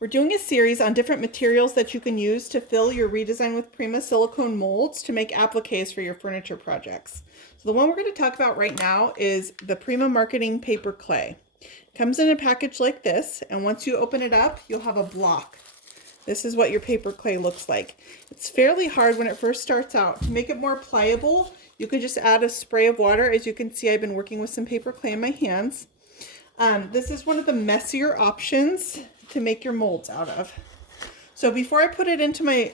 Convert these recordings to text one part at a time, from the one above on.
We're doing a series on different materials that you can use to fill your redesign with Prima silicone molds to make appliques for your furniture projects. So the one we're going to talk about right now is the Prima Marketing Paper Clay. It comes in a package like this, and once you open it up, you'll have a block. This is what your paper clay looks like. It's fairly hard when it first starts out. To make it more pliable, you can just add a spray of water. As you can see, I've been working with some paper clay in my hands. This is one of the messier options to make your molds out of. So before I put it into my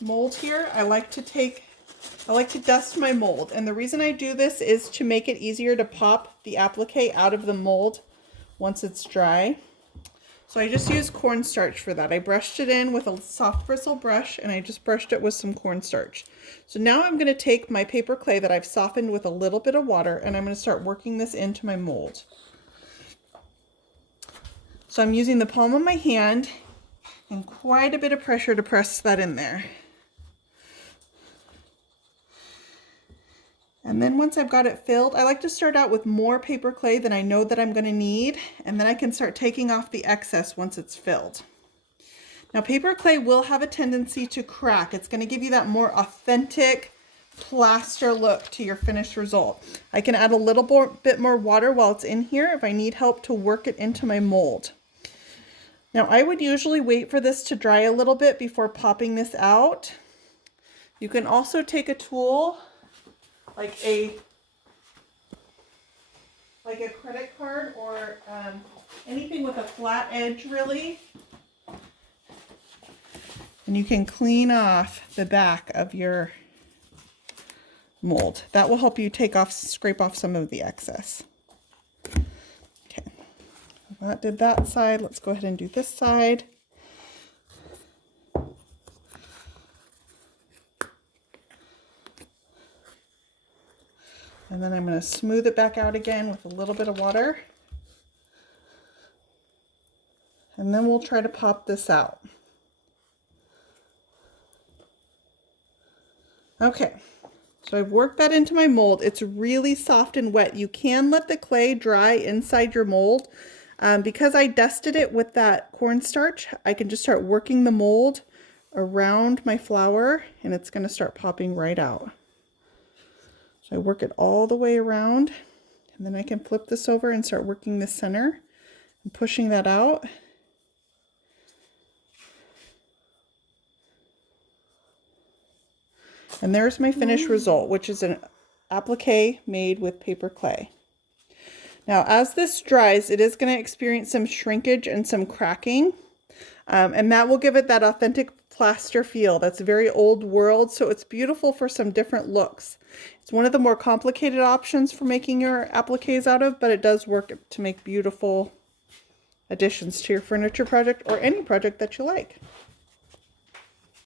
mold here, I like to dust my mold. And the reason I do this is to make it easier to pop the applique out of the mold once it's dry. So I just use cornstarch for that. I brushed it in with a soft bristle brush, and I just brushed it with some cornstarch. So now I'm going to take my paper clay that I've softened with a little bit of water, and I'm going to start working this into my mold. So I'm using the palm of my hand and quite a bit of pressure to press that in there. And then once I've got it filled, I like to start out with more paper clay than I know that I'm going to need, and then I can start taking off the excess once it's filled. Now paper clay will have a tendency to crack. It's going to give you that more authentic plaster look to your finished result. I can add a little bit more water while it's in here if I need help to work it into my mold. Now I would usually wait for this to dry a little bit before popping this out. You can also take a tool like a credit card or anything with a flat edge really, and you can clean off the back of your mold. That will help you scrape off some of the excess. Okay, that did that side. Let's go ahead and do this side. And then I'm going to smooth it back out again with a little bit of water. And then we'll try to pop this out. Okay, so I've worked that into my mold. It's really soft and wet. You can let the clay dry inside your mold. Because I dusted it with that cornstarch, I can just start working the mold around my flower, and it's going to start popping right out. So I work it all the way around, and then I can flip this over and start working the center and pushing that out. And there's my finished result, which is an applique made with paper clay. Now, as this dries, it is going to experience some shrinkage and some cracking, and that will give it that authentic plaster feel. That's very old world, so it's beautiful for some different looks. It's one of the more complicated options for making your appliques out of, but it does work to make beautiful additions to your furniture project or any project that you like.